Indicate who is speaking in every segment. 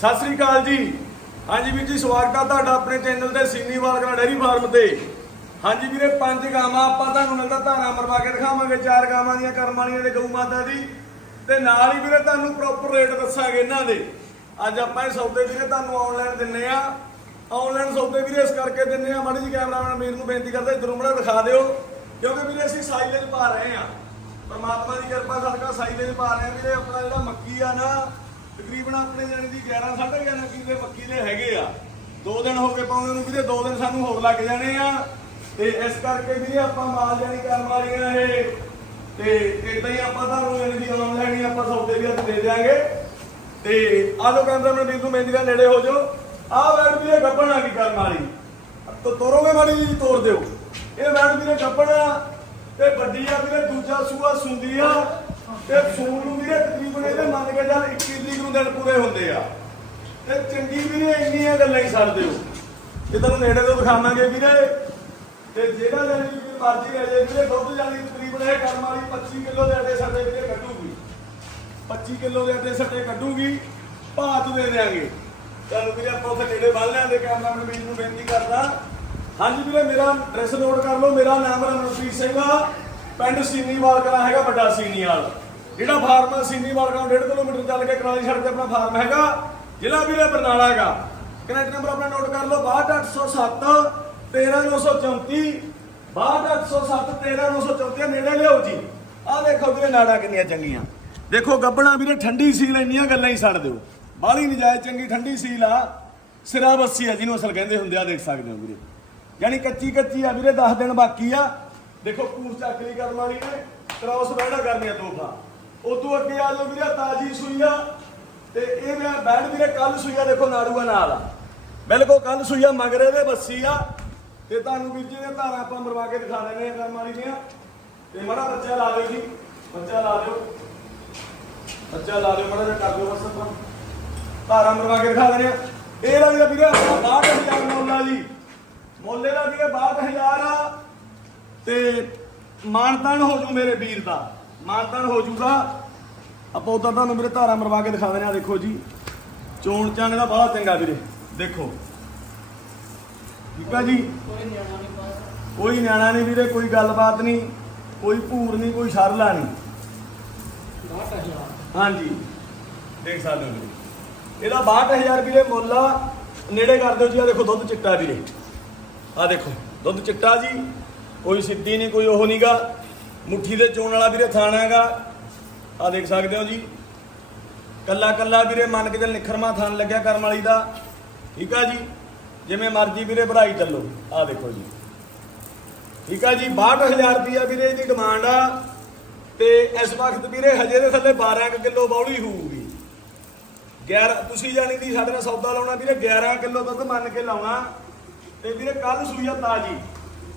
Speaker 1: ਸਤਿ ਸ੍ਰੀ ਅਕਾਲ ਜੀ। ਹਾਂਜੀ ਵੀਰ ਜੀ, ਸਵਾਗਤ ਆ ਤੁਹਾਡਾ ਆਪਣੇ ਚੈਨਲ ਤੇ ਸੀਨੀ ਵਾਲਕਰਾ ਡੈਰੀ ਫਾਰਮ ਤੇ। ਹਾਂਜੀ ਵੀਰੇ, ਪੰਜ ਗਾਵਾਂ ਆਪਾਂ ਤੁਹਾਨੂੰ ਮਿਲਦਾ, ਧਾਰਾ ਮਰਵਾ ਕੇ ਦਿਖਾਵਾਂਗੇ, ਚਾਰ ਗਾਵਾਂ ਦੀਆਂ ਕਰਮ ਵਾਲੀਆਂ ਦੇ ਗਊ ਮਾਤਾ ਦੀ। ਤੇ ਨਾਲ ਹੀ ਵੀਰੇ ਤੁਹਾਨੂੰ ਪ੍ਰੋਪਰ ਰੇਟ ਦੱਸਾਂਗੇ ਇਹਨਾਂ ਦੇ। ਅੱਜ ਆਪਾਂ ਇਹ ਸੌਦੇ ਵੀਰੇ ਤੁਹਾਨੂੰ ਆਨਲਾਈਨ ਦਿੰਨੇ ਆ। ਆਨਲਾਈਨ ਸੌਦੇ ਵੀਰੇ ਇਸ ਕਰਕੇ ਦਿੰਨੇ ਆ, ਮਾੜੀ ਜੀ ਕੈਮਰਾਮੈਨ ਵੀਰ ਨੂੰ ਬੇਨਤੀ ਕਰਦਾ, ਇਧਰੋਂ ਮੜਾ ਦਿਖਾ ਦਿਓ। ਕਿਉਂਕਿ ਵੀਰੇ ਅਸੀਂ ਸਾਈਲੇਜ ਪਾ ਰਹੇ ਆ। ਪਰਮਾਤਮਾ ਦੀ ਕਿਰਪਾ ਸਦਕਾ ਸਾਈਲੇਜ ਪਾ ਰਹੇ ਆ ਵੀਰੇ, ਆਪਣਾ ਜਿਹੜਾ ਮੱਕੀ ਆ ਨਾ ਤਕਰੀਬਨ ਆਪਣੇ ਜਾਣੀ ਦੀ 11 11.5 ਕਿੱਲੇ ਮੱਕੀ ਦੇ ਹੈਗੇ ਆ। ਦੋ ਦਿਨ ਹੋ ਗਏ ਪਾਉਂਦੇ ਨੂੰ ਵੀਰੇ, ਦੋ ਦਿਨ ਸਾਨੂੰ ਹੋਰ ਲੱਗ ਜਾਣੇ ਆ। ਤੇ ਇਸ ਕਰਕੇ ਵੀਰੇ ਆਪਾਂ ਮਾਲ ਜਾਣੀ ਕਰਨ ਵਾਲੀਆਂ ਇਹ। ਤੇ ਇਦਾਂ ਹੀ ਆਪਾਂ ਤੁਹਾਨੂੰ ਜਾਣੀ ਦੀ ਆਨਲਾਈਨ ਹੀ ਆਪਾਂ ਸੌਦੇ ਵੀ ਅੱਜ ਦੇ ਦਿਆਂਗੇ। ਤੇ ਆ ਲੋ ਕੈਮਰਾਮੈਨ ਵੀਰ ਨੂੰ ਮਹਿੰਦੀ ਦਾ ਨੇੜੇ ਹੋ ਜਾਓ। ਆਹ ਵੈਡ ਵੀਰੇ ਗੱਪਣਾ ਕੀ ਕਰਨ ਵਾਲੀ। ਤੋ ਤੋਰੋਗੇ ਮਾੜੀ ਜੀ ਤੋੜ ਦਿਓ। ਇਹ ਵੈਡ ਵੀਰੇ ਗੱਪਣਾ ਤੇ ਵੱਡੀ ਆ ਵੀਰੇ, ਦੂਜਾ ਸੂਆ ਸੁੰਦੀ ਆ। ਤੇ ਸੂਣ ਨੂੰ ਵੀਰੇ ਤਕਰੀਬਨ ਇਹਦੇ ਮੰਨ ਕੇ ਚੱਲ 21 ਦਿਨ ਪੂਰੇ ਹੁੰਦੇ ਆ। ਤੇ ਚੰਗੀ ਵੀਰੇ, ਇੰਨੀਆਂ ਗੱਲਾਂ ਹੀ ਛੱਡ ਦਿਓ। ਇਹ ਤੁਹਾਨੂੰ ਨੇੜੇ ਤੋਂ ਦਿਖਾਵਾਂਗੇ ਵੀਰੇ, ਤੇ ਜਿਹੜਾ ਜਾਨੀ ਵੀ ਮਰਜ਼ੀ ਲੈ ਜੇ ਵੀਰੇ, ਦੁੱਧ ਜਾਨੀ ਤਕਰੀਬਨ ਇਹ ਕਰਮ ਵਾਲੀ 25 ਕਿਲੋ ਦੇ ਅੱਡੇ ਸਾਡੇ ਵੀਰੇ ਕੱਢੂਗੀ। 25 ਕਿਲੋ ਦੇ ਅੱਡੇ ਸੱਟੇ ਕੱਢੂਗੀ। ਭਾਤ ਦੇ ਦੇਾਂਗੇ ਤੁਹਾਨੂੰ ਵੀਰੇ, ਆਪਾਂ ਉੱਥੇ ਨੇੜੇ ਬੰਨ ਲਿਆਂਦੇ। ਕੈਮਰਾਮੈਨ ਵੀਰ ਨੂੰ ਬੇਨਤੀ ਕਰਦਾ। ਹਾਂਜੀ ਵੀਰੇ, ਮੇਰਾ ਐਡਰੈਸ ਨੋਟ ਕਰ ਲਓ। ਮੇਰਾ ਨਾਮ ਰਮਨਪ੍ਰੀਤ ਸਿੰਘ ਆ। ਪਿੰਡ ਸੀਨੀਵਾਲ ਕਲਾ ਹੈਗਾ, ਵੱਡਾ ਸੀਨੀਵਾਲ। ਜਿਹੜਾ ਫਾਰਮ ਸੀਨੀਵਾਲ ਕਲਾ 1.5 ਕਿਲੋਮੀਟਰ ਚੱਲ ਕੇ ਕਰਾਲੀ ਸੜਕ ਤੇ ਆਪਣਾ ਫਾਰਮ ਹੈਗਾ, ਜ਼ਿਲ੍ਹਾ ਵੀਰੇ ਬਰਨਾਲਾ ਹੈਗਾ। ਕਨੈਕਟ ਨੰਬਰ ਆਪਣਾ ਨੋਟ ਕਰ ਲਓ 62807 13934 62807 13934 ਨੇੜੇ ਲਿਓ ਜੀ। ਆਹ ਦੇਖੋ ਵੀਰੇ ਨਾੜਾ ਕਿੰਨੀਆਂ ਚੰਗੀਆਂ। ਦੇਖੋ ਗੱਬਣਾ ਵੀਰੇ ਠੰਡੀ ਸੀਲ ਇੰਨੀਆਂ ਗੱਲਾਂ ਹੀ ਛੱਡ ਦਿਓ। ਬਾਹਲੀ ਨਜਾਇਜ਼ ਚੰਗੀ ਠੰਡੀ ਸੀਲ ਆ। ਸਿਰਾ ਬੱਸੀ ਆ ਜਿਹਨੂੰ ਅਸਲ ਕਹਿੰਦੇ ਹੁੰਦੇ ਆ, ਦੇਖ ਸਕਦੇ ਹੋ ਵੀਰੇ। ਯਾਨੀ ਕੱਚੀ ਕੱਚੀ ਆ ਵੀਰੇ 10 ਦਿਨ ਬਾਕੀ ਆ। ਦੇਖੋ ਪੂਛ ਚੱਕਲੀ ਕਰਨ ਵਾਲੀ ਨੇ ਕ੍ਰਾਸ ਬੈਠਾ ਕਰਨੀ ਆ ਤੋਹਫਾ। ਉਦੋਂ ਅੱਗੇ ਆ ਜਾਓ ਵੀਰੇ, ਤਾਜੀ ਸੂਈ ਤੇ ਇਹ ਮੈਂ ਬੈਠ ਵੀਰੇ ਕੱਲ ਸੂਈ ਦੇਖੋ ਨਾੜੂਆ ਨਾਲ। ਆ ਬਿਲਕੁਲ ਕੱਲ ਸੂਈ ਮਗਰੇ ਦੇ ਬੱਸੀ ਆ। ਤੇ ਤੁਹਾਨੂੰ ਵੀਰ ਜੀ ਨੇ ਧਾਰਾਂ ਆਪਾਂ ਮਰਵਾ ਕੇ ਦਿਖਾ ਦੇਣੇ ਆ ਕਰਨ ਵਾਲੀ ਦੀਆਂ। ਤੇ ਮਾੜਾ ਬੱਚਾ ਲਾ ਦਿਓ ਜੀ। ਬੱਚਾ ਲਾ ਦਿਓ। ਬੱਚਾ ਲਾ ਦਿਓ, ਮਾੜਾ ਜਿਹਾ ਕਰ ਦਿਓ ਬਸ ਆਪਾਂ। ਧਾਰਾਂ ਮਰਵਾ ਕੇ ਦਿਖਾ ਦੇਣੇ ਆ ਇਹ ਲਾ ਵੀਰੇ 62000 ਮੁੱਲ ਆ ਜੀ। ਮੁੱਲ ਇਹਦਾ ਵੀਰੇ 62000 ਆ। ਤੇ ਮਾਨਤਾਨ ਹੋ ਜੂ ਮੇਰੇ ਵੀਰ ਦਾ। ਮਾਨਤਾਨ ਹੋ ਜੂਗਾ। ਆਪਾਂ ਉਦਾਂ ਤੁਹਾਨੂੰ ਵੀਰੇ ਧਾਰਾ ਮਰਵਾ ਕੇ ਦਿਖਾ ਦੇਣੇ ਆ ਦੇਖੋ ਜੀ। ਚੋਣ ਚਾਣੇ ਦਾ ਬੜਾ ਚੰਗਾ ਵੀਰੇ, ਦੇਖੋ। ਠੀਕ ਆ ਜੀ? ਕੋਈ ਨਿਆਣਾ ਨਹੀਂ ਵੀਰੇ, ਕੋਈ ਗੱਲਬਾਤ ਨਹੀਂ, ਕੋਈ ਭੂਰ ਨਹੀਂ, ਕੋਈ ਸ਼ਰਲਾ ਨਹੀਂ। ਹਾਂਜੀ। ਦੇਖ ਸਕਦੇ ਹੋ ਵੀਰੇ ਇਹਦਾ 62000 ਵੀਰੇ ਮੁੱਲ ਆ। ਨੇੜੇ ਕਰ ਦਿਓ ਜੀ ਆ ਦੇਖੋ ਦੁੱਧ ਚਿੱਟਾ ਵੀਰੇ। ਆ ਦੇਖੋ, ਦੁੱਧ ਚਿੱਟਾ ਜੀ। ਕੋਈ ਸਿੱਧੀ ਨਹੀਂ, ਕੋਈ ਉਹ ਨਹੀਂਗਾ ਮੁੱਠੀ ਦੇ ਚੋਣ ਵਾਲਾ ਵੀਰੇ ਥਾਣਾ ਹੈਗਾ। ਆ ਦੇਖ ਸਕਦੇ ਹੋ ਜੀ। ਕੱਲਾ ਕੱਲਾ ਵੀਰੇ ਮੰਨ ਕੇ ਚੱਲ ਨਿਖਰਮਾ ਥਾਨ ਲੱਗਿਆ ਕਰਮ ਵਾਲੀ ਦਾ। ਠੀਕ ਆ ਜੀ। ਜਿਵੇਂ ਮਰਜ਼ੀ ਵੀਰੇ ਵਧਾਈ ਚੱਲੋ। ਆ ਦੇਖੋ ਜੀ। ਠੀਕ ਆ ਜੀ। 62000 ਰੁਪਿਆ ਵੀਰੇ ਦੀ ਡਿਮਾਂਡ ਆ। ਤੇ ਇਸ ਵਕਤ ਵੀਰੇ ਹਜੇ ਦੇ ਥੱਲੇ 12 ਕੁ ਕਿਲੋ ਬੌਲੀ ਹੋਊਗੀ। 11 ਤੁਸੀਂ ਜਾਣੀ ਦੀ ਸਾਡੇ ਨਾਲ ਸੌਦਾ ਲਾਉਣਾ ਵੀਰੇ 11 ਕਿਲੋ ਦੁੱਧ ਮੰਨ ਕੇ ਲਾਉਣਾ। ਤੇ ਵੀਰੇ ਕੱਲ ਸੂਈ ਆ ਤਾਜੀ।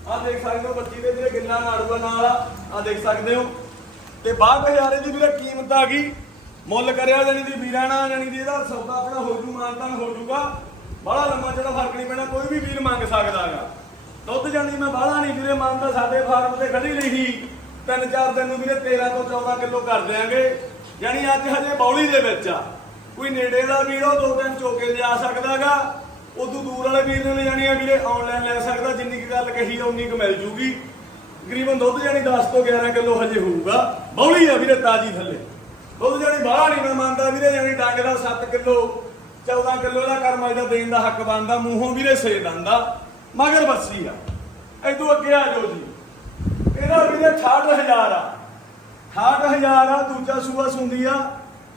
Speaker 1: ਆ ਦੇਖ ਸਕਦੇ ਹੋ ਬੱਚੀ ਦੇ ਵੀਰੇ ਗਿੱਲਾ ਨਾੜੂਆ ਨਾਲ। ਆ ਆ ਦੇਖ ਸਕਦੇ ਹੋ। ਤੇ 62000 ਦੀ ਵੀਰੇ ਕੀਮਤ ਆ ਗਈ। ਮੁੱਲ ਕਰਿਆ ਜਾਣੀ ਦੀ ਵੀਰਾਂ ਨਾਲ, ਜਾਣੀ ਦੀ ਇਹਦਾ ਸੌਦਾ ਆਪਣਾ ਹੋ ਜੂ ਮਾਨਤਾਨ ਹੋ ਜੂਗਾ। ਬੜਾ ਲੰਮਾ ਜਿਹੜਾ ਫ਼ਰਕ ਨਹੀਂ ਪੈਣਾ, ਕੋਈ ਵੀ ਵੀਰ ਮੰਗ ਸਕਦਾ ਹੈਗਾ। ਦੁੱਧ ਜਾਣੀ ਮੈਂ ਬਾਹਲਾ ਨਹੀਂ ਵੀਰੇ ਮੰਨਦਾ ਸਾਡੇ ਫਾਰਮ ਤੇ ਖੜੀ ਰਹੀ। ਤਿੰਨ ਚਾਰ ਦਿਨ ਨੂੰ ਵੀਰੇ 13 ਤੋਂ 14 ਕਿਲੋ ਕਰ ਦਿਆਂਗੇ। ਯਾਨੀ ਅੱਜ ਹਜੇ ਬੌਲੀ ਦੇ ਵਿੱਚ ਆ। ਕੋਈ ਨੇੜੇ ਦਾ ਵੀਰ ਉਹ ਦੋ ਦਿਨ ਚੋਕੇ ਲਿਆ ਸਕਦਾਗਾ ਉਦੋਂ ਦੂਰ ਵਾਲੇ ਵੀਰ ਨੇ ਜਾਣੀ ਆ ਵੀਰੇ ਆਨਲਾਈਨ ਲੈ ਸਕਦਾ। ਜਿੰਨੀ ਕੁ ਗੱਲ ਕਹੀ ਆ, ਉਨੀ ਕੁ ਮਿਲ ਜੂਗੀ। ਤਕਰੀਬਨ ਦੁੱਧ ਜਾਣੀ 10 ਤੋਂ 11 ਕਿਲੋ ਹਜੇ ਹੋਊਗਾ। ਬੌਲੀ ਆ ਵੀਰੇ ਤਾਜੀ ਥੱਲੇ। ਦੁੱਧ ਜਾਣੀ ਬਾਹਲਾ ਨਹੀਂ ਮੈਂ ਮੰਨਦਾ ਵੀਰੇ, ਜਾਣੀ ਡੰਗ ਦਾ 7 ਕਿਲੋ 14 ਕਿਲੋ ਦਾ ਕਰਮਾਈ ਦਾ ਦੇਣ ਦਾ ਹੱਕ ਬਣਦਾ, ਮੂੰਹੋਂ ਵੀਰੇ ਸੇ ਦੰਦਾ। ਮਗਰ ਬੱਸੀ ਆ। ਇਦੋਂ ਅੱਗੇ ਆ ਜਾਓ ਜੀ। ਇਹਦਾ ਵੀਰੇ 68000 ਆ। 68000 ਆ, ਦੂਜਾ ਸੂਆ ਸੁੰਦੀ ਆ।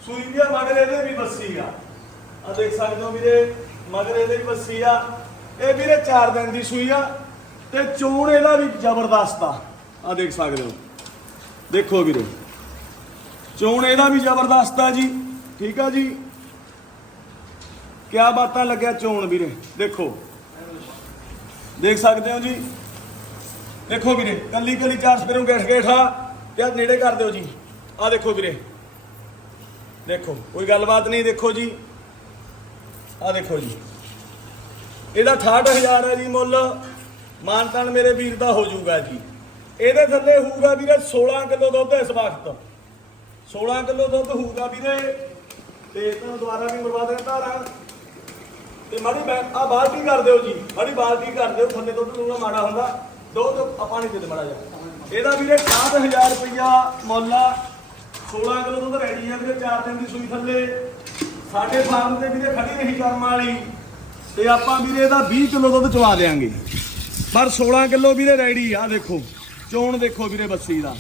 Speaker 1: ਸੂਈ ਵੀ ਆ, ਮਗਰ ਇਹਦੇ ਵੀ ਬੱਸੀ ਆ। ਆ ਦੇਖ ਸਕਦੇ ਹੋ ਵੀਰੇ, ਮਗਰ ਇਹਦੇ ਵੀ ਬੱਸੀ ਆ। ਇਹ ਵੀਰੇ 4 ਦਿਨ ਦੀ ਸੂਈ ਆ। ਤੇ ਚੋਣ ਇਹਦਾ ਵੀ ਜ਼ਬਰਦਸਤ ਆ। ਆ ਦੇਖ ਸਕਦੇ ਹੋ। ਦੇਖੋ ਵੀਰੇ। ਚੋਣ ਇਹਦਾ ਵੀ ਜ਼ਬਰਦਸਤ ਆ ਜੀ। ਠੀਕ ਆ ਜੀ। ਕਿਆ ਬਾਤਾਂ ਲੱਗਿਆ ਚੋਣ ਵੀਰੇ। ਦੇਖੋ। ਦੇਖ ਸਕਦੇ ਹੋ ਜੀ। ਦੇਖੋ ਵੀਰੇ, ਕੱਲੀ ਕੱਲੀ ਚਾਰ ਸਪੇਰੋਂ ਗੈਠ ਗੈਠਾ ਤੇ ਆ ਨੇੜੇ ਕਰ ਦਿਓ ਜੀ। ਆ ਦੇਖੋ ਵੀਰੇ। ਦੇਖੋ, ਕੋਈ ਗੱਲਬਾਤ ਨਹੀਂ, ਦੇਖੋ ਜੀ। ਆ ਦੇਖੋ ਜੀ। ਇਹਦਾ 68000 ਹੈ ਜੀ ਮੁੱਲ। ਮਾਨਤਾਨ ਮੇਰੇ ਵੀਰ ਦਾ ਹੋ ਜਾਊਗਾ ਜੀ। ਇਹਦੇ ਥੱਲੇ ਹੋਊਗਾ ਵੀਰੇ 16 ਕਿਲੋ ਦੁੱਧ ਇਸ ਵਕਤ। 16 ਕਿਲੋ ਦੁੱਧ ਹੋਊਗਾ ਵੀਰੇ। ਤੇ ਤੁਹਾਨੂੰ ਦੁਬਾਰਾ ਵੀ ਮਰਵਾ ਦੇ ਧਾਰਾਂ। ਤੇ ਮਾੜੀ ਆ ਬਾਲਟੀ ਕਰ ਦਿਓ ਜੀ। ਮਾੜੀ ਬਾਲਟੀ ਕਰ ਦਿਓ, ਥੱਲੇ ਦੁੱਧ ਨੂੰ ਮਾੜਾ ਹੁੰਦਾ। ਦੁੱਧ ਤੋਂ ਆ ਪਾਣੀ ਦੇ ਦੇ ਮਾੜਾ ਜਿਹਾ। ਇਹਦਾ ਵੀਰੇ 60000 ਰੁਪਇਆ ਮੁੱਲ ਆ। 16 ਕਿਲੋ ਦੁੱਧ ਰੈਡੀ ਆ ਵੀਰੇ 4 ਦਿਨ ਦੀ ਸੂਈ ਥੱਲੇ। ਸਾਡੇ ਫਾਰਮ ਤੇ ਵੀਰੇ ਖੜੀ ਨਹੀਂ ਕਰਮ ਵਾਲੀ। ਤੇ ਆਪਾਂ ਵੀਰੇ ਇਹਦਾ 20 ਕਿਲੋ ਦੁੱਧ ਚਵਾ ਦੇਾਂਗੇ ਪਰ 16 ਕਿਲੋ ਵੀਰੇ ਰੈਡੀ ਆ, ਦੇਖੋ। ਚੋਣ ਦੇਖੋ ਵੀਰੇ ਬੱਸੀ ਦਾ।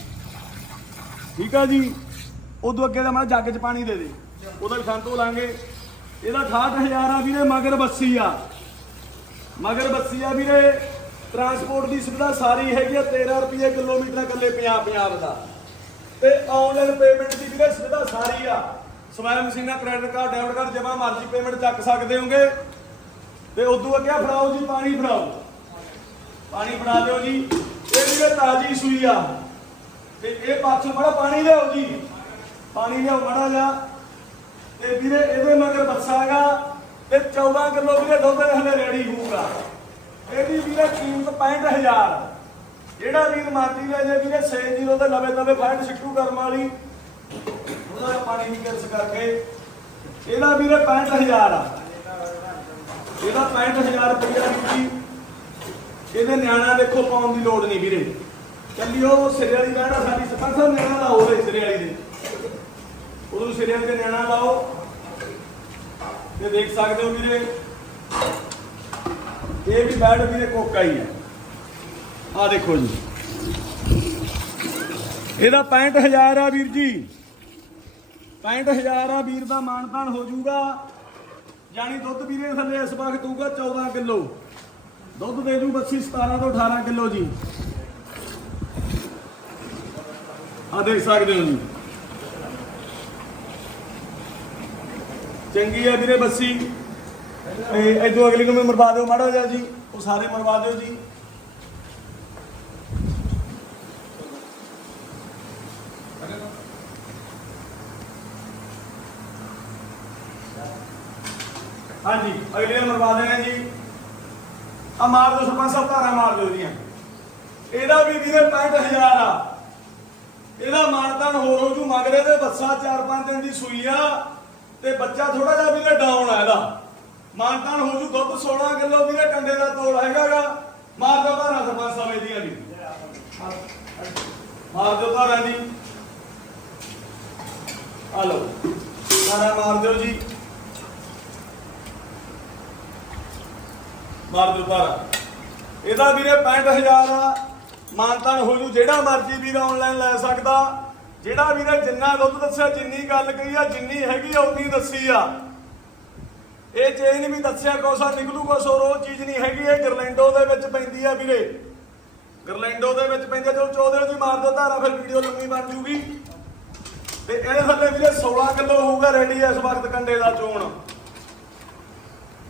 Speaker 1: ਠੀਕ ਆ ਜੀ? ਉਦੋਂ ਅੱਗੇ ਦਾ ਮੈਂ ਜੱਗ 'ਚ ਪਾਣੀ ਦੇ ਦੇ। ਉਹਦਾ ਵੀ ਸੰਤੋ ਲਾਂਗੇ। ਇਹਦਾ 68000 ਆ ਵੀਰੇ, ਮਗਰ ਬੱਸੀ ਆ। ਮਗਰ ਬੱਸੀ ਆ ਵੀਰੇ। ਟਰਾਂਸਪੋਰਟ ਦੀ ਸੁਵਿਧਾ ਸਾਰੀ ਹੈਗੀ ਆ 13 ਰੁਪਏ ਕਿਲੋਮੀਟਰ ਇਕੱਲੇ 50 50 ਦਾ। ਤੇ ਆਨਲਾਈਨ ਪੇਮੈਂਟ ਦੀ ਵੀਰੇ ਸੁਵਿਧਾ ਸਾਰੀ ਆ। ਸਵੈਮ ਮਸ਼ੀਨਾਂ ਕ੍ਰੈਡਿਟ ਕਾਰਡ ਡੈਬਿਟ ਕਾਰਡ ਜਮਾ ਮਰਜ਼ੀ ਪੇਮੈਂਟ ਚੱਕ ਸਕਦੇ ਹੋਗੇ। ਤੇ ਉਦੋਂ ਅੱਗੇ ਫੜਾਓ ਜੀ, ਪਾਣੀ ਫੜਾਓ। ਪਾਣੀ ਬਣਾ ਦਿਓ ਜੀ। ਇਹ ਵੀਰੇ ਤਾਜੀ ਸੂਈ ਆ। ਤੇ ਇਹ ਪਾਛੋਂ ਬੜਾ ਪਾਣੀ ਲਿਆਓ ਜੀ। ਪਾਣੀ ਲਿਆਓ ਬੜਾ ਜਾ ਤੇ ਵੀਰੇ, ਇਹਦੇ ਮਗਰ ਬੱਸਾਗਾ ਤੇ 14 ਕਿਲੋ ਵੀਰੇ ਦੁੱਧ ਹਲੇ ਰੈਡੀ ਹੋਊਗਾ। ਇਹਦੀ ਵੀਰੇ ਕੀਮਤ 65000 ਜਿਹੜਾ ਵੀਰ ਮਰਜ਼ੀ ਲੈ ਜੇ ਵੀਰੇ 60 ਦੇ ਲਵੇ ਲਵੇ ਫਾਈਨ ਸਿੱਟੂ ਕਰਮ ਵਾਲੀ। ਉਹਦਾ ਪਾਣੀ ਵੀ ਕਰਕੇ। ਇਹਦਾ ਵੀਰੇ 65000 ਆ। ਇਹਦਾ 65000 ਰੁਪਇਆ ਜੀ। ਇਹਦੇ ਨਿਆਣਾ ਦੇਖੋ ਪਾਉਣ ਦੀ ਲੋੜ ਨਹੀਂ ਵੀਰੇ। ਚੱਲੀ ਉਹ ਸਿਰੇ ਵਾਲੀ ਰਹਿਣਾ ਸਾਡੀ ਸਰਪੰਚ ਸਾਹਿਬ, ਨਿਆਣਾ ਲਾਓ ਉਹਦੇ ਸਿਰੇ ਵਾਲੀ ਦੇ। ਉਦੋਂ ਸਿਰੇ ਵਾਲੀ ਦੇ ਨਿਆਣਾ ਲਾਓ। ਤੇ ਦੇਖ ਸਕਦੇ ਹੋ ਵੀਰੇ। ਇਹ ਵੀ ਬੈਡ ਵੀਰੇ ਕੋਕਾ ਹੀ ਹੈ। ਆ ਦੇਖੋ ਜੀ। ਇਹਦਾ 65000 ਆ ਵੀਰ ਜੀ। 65000 ਆ ਵੀਰ ਦਾ ਮਾਨਤਾਨ ਹੋ ਜਾਊਗਾ। ਜਾਨੀ ਦੁੱਧ ਵੀਰੇ ਥੱਲੇ ਇਸ ਵਕਤ ਹੋਊਗਾ 14 ਕਿਲੋ। ਦੁੱਧ ਦੇ ਜੂ ਬੱਸੀ 17 ਤੋਂ 18 ਕਿਲੋ ਜੀ। ਆ ਦੇਖ ਸਕਦੇ ਹੋ ਜੀ। ਚੰਗੀ ਹੈ ਵੀਰੇ ਬੱਸੀ। ਤੇ ਇਦੋਂ ਅਗਲੀ ਨੂੰ ਵੀ ਮਰਵਾ ਦਿਓ ਮਾੜਾ ਜਿਹਾ ਜੀ। ਉਹ ਸਾਰੇ ਮਰਵਾ ਦਿਓ ਜੀ। ਹਾਂਜੀ ਅਗਲੇ ਮਰਵਾ ਦੇਣਾ ਜੀ। ਆ ਮਾਰ ਦਿਓ ਸਰਪੰਚ ਸਾਹਿਬ, ਧਾਰਾ ਮਾਰ ਦਿਓ ਦੀਆਂ ਇਹਦਾ ਵੀ ਵੀਰੇ 65000 ਆ। ਇਹਦਾ ਮਾਨਤਾਨ ਹੋਰ ਹੋ ਜੂ, ਮਗਰੇ ਦੇ ਬੱਸਾ 4-5 ਦਿਨ ਦੀ ਸੂਈ ਆ, ਤੇ ਬੱਚਾ ਥੋੜਾ ਜਿਹਾ ਵੀਰੇ ਡਾਊਨ ਆ ਇਹਦਾ। ਮਾਨਤਾਨ ਹੋ ਜੂ ਦੁੱਧ 16 ਕਿਲੋ ਵੀਰੇ ਕੰਡੇ ਦਾ ਤੋੜ ਹੈਗਾਗਾ ਮਾਰ ਦਿਓ ਧਾਰਾ ਸਰਪੰਚ ਸਾਹਿਬ ਇਹਦੀਆਂ ਵੀ। ਮਾਰ ਦਿਓ ਧਾਰਾ ਜੀ ਆ ਲਓ। ਧਾਰਾ ਮਾਰ ਦਿਓ ਜੀ। ਮਾਰ ਦਿਓ ਧਾਰਾ ਇਹਦਾ ਵੀਰੇ 65000 ਆ। ਮਾਨਤਾਨ ਹੋ ਜੂ, ਜਿਹੜਾ ਮਰਜ਼ੀ ਵੀਰ ਆਨਲਾਈਨ ਲੈ ਸਕਦਾ। ਜਿਹੜਾ ਵੀਰੇ ਜਿੰਨਾ ਦੁੱਧ ਦੱਸਿਆ, ਜਿੰਨੀ ਗੱਲ ਕਹੀ ਆ, ਜਿੰਨੀ ਹੈਗੀ ਆ, ਉਨੀ ਦੱਸੀ ਆ। ਇਹ ਚੇਨ ਵੀ ਦੱਸਿਆ ਕੋਸਾ ਨਿਕਲੂ ਕੁਛ ਹੋਰ, ਉਹ ਚੀਜ਼ ਨਹੀਂ ਹੈਗੀ। ਇਹ ਗਰਲੈਂਡੋ ਦੇ ਵਿੱਚ ਪੈਂਦੀ ਆ ਵੀਰੇ। ਗਰਲੈਂਡੋ ਦੇ ਵਿੱਚ ਪੈਂਦੀ ਆ, ਚਲੋ ਚੋਦੇ ਜੀ ਮਾਰ ਦਿਓ ਧਾਰਾ, ਫਿਰ ਵੀਡੀਓ ਲੰਮੀ ਬਣ ਜੂਗੀ। ਤੇ ਇਹਦੇ ਥੱਲੇ ਵੀਰੇ 16 ਕਿਲੋ ਹੋਊਗਾ ਰੈਡੀ ਇਸ ਵਕਤ ਕੰਡੇ ਦਾ ਚੋਣ।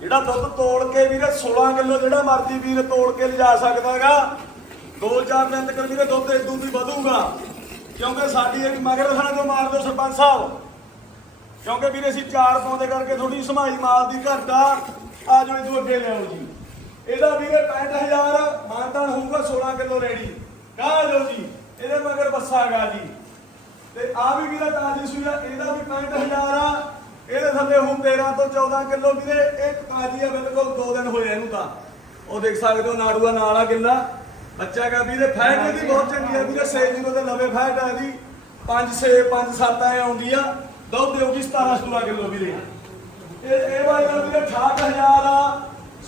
Speaker 1: ਜਿਹੜਾ ਦੁੱਧ ਤੋੜ ਕੇ ਵੀਰੇ 16 ਕਿਲੋ ਜਿਹੜਾ ਮਰਜ਼ੀ ਵੀਰ ਤੋਲ ਕੇ ਲਿਜਾ ਸਕਦਾਗਾ। ਦੋ ਚਾਰ ਦਿਨ ਤੱਕ ਵੀਰੇ ਦੁੱਧ ਇਦੋਂ ਵੀ ਵਧੂਗਾ। ਕਿਉਂਕਿ ਸਾਡੀ ਇਹ ਮਗਰ ਖਾਣੇ ਤੋਂ ਮਾਰ ਦਿਓ ਸਰਪੰਚ ਸਾਹਿਬ। ਕਿਉਂਕਿ ਵੀਰੇ ਅਸੀਂ ਚਾਰ ਪਾਉਂਦੇ ਕਰਕੇ ਥੋੜੀ ਸਮਾਈ ਮਾਲ ਦੀ ਘਟ ਆ। ਆ ਜਾਓ ਇਦੋਂ ਅੱਗੇ ਲਿਆਓ ਜੀ। ਇਹਦਾ ਵੀਰੇ 65000 ਮਾਨਦਾਨ ਹੋਊਗਾ 16 ਕਿਲੋ ਰੈਡੀ ਕਾ ਜਾਓ ਜੀ, ਇਹਦੇ ਮਗਰ ਬੱਸਾ ਹੈਗਾ ਜੀ। ਤੇ ਆ ਵੀ ਵੀਰੇ ਤਾਜੀ ਸੂਈ ਇਹਦਾ ਵੀ 65000 ਆ ਇਹਦੇ ਥੱਲੇ ਹੁਣ 13 ਤੋਂ 14 ਕਿਲੋ ਵੀਰੇ, ਇੱਕ ਤਾਜੀ ਆ ਬਿਲਕੁਲ 2 ਦਿਨ ਹੋਏ ਇਹਨੂੰ ਤਾਂ। ਉਹ ਦੇਖ ਸਕਦੇ ਹੋ, ਨਾੜੂਆ ਨਾਲ ਆ ਗਿੱਲਾ। ਬੱਚਾ ਕਾ ਵੀਰੇ, ਫੈਟ ਇਹਦੀ ਬਹੁਤ ਚੰਗੀ ਆ ਵੀਰੇ 6 ਦੇ ਲਵੇ ਫੈਟ ਆ ਇਹਦੀ। 5 6 5 7 ਐ ਆਉਂਦੀ ਆ। ਦੁੱਧ ਦੇਊਗੀ 17 16 ਕਿਲੋ ਵੀਰੇ। ਇਹ ਇਹ ਵਾਲੀ ਦਾ ਵੀਰੇ 68000 ਆ।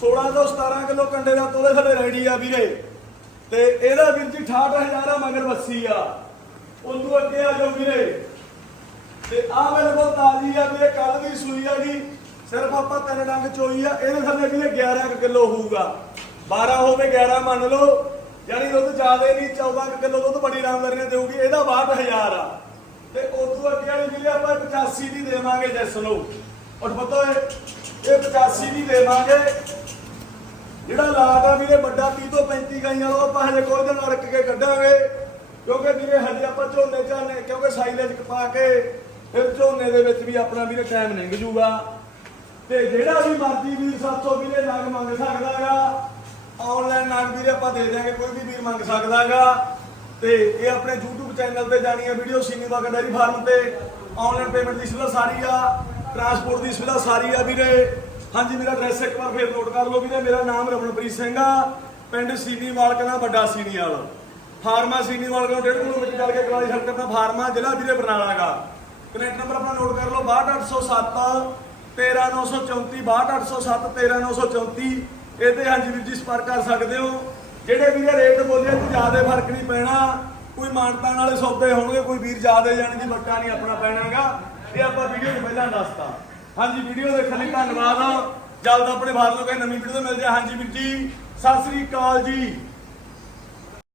Speaker 1: 16 ਤੋਂ 17 ਕਿਲੋ ਕੰਡੇ ਦਾ ਤੋਲੇ ਥੱਲੇ ਰੈਡੀ ਆ ਵੀਰੇ। ਤੇ ਇਹਦਾ ਵੀਰ ਜੀ 68000 ਆ ਮਗਰ ਵੱਸੀ ਆ। ਉਦੋਂ ਅੱਗੇ ਆ ਜਾਓ ਵੀਰੇ। ਤੇ ਆ ਮੇਰੇ ਕੋਲ ਤਾਜੀ ਆ ਵੀਰੇ ਕੱਲ ਦੀ ਸੂਈ ਆ ਜੀ ਸਿਰਫ ਆਪਾਂ ਤਿੰਨ ਡੰਗ ਚੋਈ ਆ। ਇਹਦੇ ਥੱਲੇ ਵੀਰੇ 11 ਕਿਲੋ ਹੋਊਗਾ। 12 ਹੋਵੇ 11 ਮੰਨ ਲਓ। ਯਾਨੀ ਦੁੱਧ ਜ਼ਿਆਦਾ ਨਹੀਂ 14 ਕਿਲੋ ਦੁੱਧ ਬੜੀ ਆਰਾਮਦਾਰੀ ਨਾਲ ਦੇਊਗੀ। ਇਹਦਾ 62000 ਆ। ਤੇ ਉਦੋਂ ਅੱਗੇ ਵਾਲੀ ਵੀਰੇ ਆਪਾਂ 85 ਦੀ ਦੇਵਾਂਗੇ ਜਿਸ ਨੂੰ ਉੱਠ ਪਤੋ ਇਹ। 85 ਦੀ ਦੇਵਾਂਗੇ। ਜਿਹੜਾ ਲਾਟ ਆ ਵੀਰੇ, ਵੱਡਾ 30 ਤੋਂ 35 ਗਾਈਆਂ ਵਾਲਾ, ਉਹ ਆਪਾਂ ਹਜੇ ਕੋਈ ਦਿਨ ਰੱਖ ਕੇ ਕੱਢਾਂਗੇ। ਕਿਉਂਕਿ ਵੀਰੇ ਹਜੇ ਆਪਾਂ ਝੋਨੇ ਝਾਨੇ, ਕਿਉਂਕਿ ਸਾਈਲੇਜ ਪਾ ਕੇ ਫਿਰ ਝੋਨੇ ਦੇ ਵਿੱਚ ਵੀ ਆਪਣਾ ਵੀਰੇ ਟਾਈਮ ਲੰਘ ਜੂਗਾ ਤੇ ਜਿਹੜਾ ਵੀ ਮਰਜ਼ੀ ਵੀਰ ਸਾਥੋਂ ਵੀਰੇ ਨਗ ਮੰਗ ਸਕਦਾਗਾ ਆਨਲਾਈਨ ਨਗ ਵੀਰੇ ਆਪਾਂ ਦੇ ਦਿਆਂਗੇ, ਕੋਈ ਵੀ ਵੀਰ ਮੰਗ ਸਕਦਾਗਾ ਤੇ ਇਹ ਆਪਣੇ YouTube ਚੈਨਲ ਤੇ ਜਾਣੀ ਹੈ ਵੀਡੀਓ ਸੀਨੀ ਬਾਗਾ ਫਾਰਮ ਤੇ। ਆਨਲਾਈਨ ਪੇਮੈਂਟ ਦੀ ਸੁਵਿਧਾ ਸਾਰੀ ਆ ਟਰਾਂਸਪੋਰਟ ਦੀ ਸੁਵਿਧਾ ਸਾਰੀ ਆ ਵੀਰੇ। ਹਾਂਜੀ, ਮੇਰਾ ਐਡਰੈਸ ਇੱਕ ਵਾਰ ਫੇਰ ਨੋਟ ਕਰ ਲਓ ਵੀਰੇ, ਮੇਰਾ ਨਾਮ ਰਮਨਪ੍ਰੀਤ ਸਿੰਘ ਆ, ਪਿੰਡ ਸੀਨੀਵਾਲ ਕਲਾਂ ਵੱਡਾ ਸੀਨੀਵਾਲ। ਫਾਰਮਾ ਸੀਨੀਵਾਲ ਕੋਲ 1.5 ਕਿਲੋਮੀਟਰ ਚੱਲ ਕੇ ਕਲਾਈ ਸੜਕ ਦਾ ਫਾਰਮਾ ਜ਼ਿਲ੍ਹਾ ਵੀਰੇ ਬਰਨਾਲਾ ਦਾ ਕਨੈਕਟ ਨੰਬਰ ਆਪਣਾ ਨੋਟ ਕਰ ਲਓ 62807 13934 62807 13934 ਇਹਦੇ ਹਾਂਜੀ ਵੀਰ ਜੀ ਸੰਪਰਕ ਕਰ ਸਕਦੇ ਹੋ। ਜਿਹੜੇ ਵੀਰੇ ਰੇਟ ਬੋਲੇ ਕੋਈ ਜ਼ਿਆਦਾ ਫ਼ਰਕ ਨਹੀਂ ਪੈਣਾ। ਕੋਈ ਮਾਨਤਾ ਵਾਲੇ ਸੌਦੇ ਹੋਣਗੇ, ਕੋਈ ਵੀਰ ਜ਼ਿਆਦਾ ਜਾਣ ਦੀ ਬੱਟਾ ਨਹੀਂ ਆਪਣਾ ਪੈਣਾਗਾ। ਇਹ ਆਪਾਂ ਵੀਡੀਓ ਨੂੰ ਪਹਿਲਾਂ ਦੱਸਤਾ। ਹਾਂਜੀ ਵੀਡੀਓ ਦੇਖਣ ਲਈ ਧੰਨਵਾਦ ਜਲਦ ਆਪਣੇ ਬਾਹਰ ਨੂੰ ਨਵੀਂ ਵੀਡੀਓ ਮਿਲ ਜਾਏ ਹਾਂਜੀ ਵੀਰ ਜੀ, ਸਤਿ ਸ੍ਰੀ ਅਕਾਲ ਜੀ।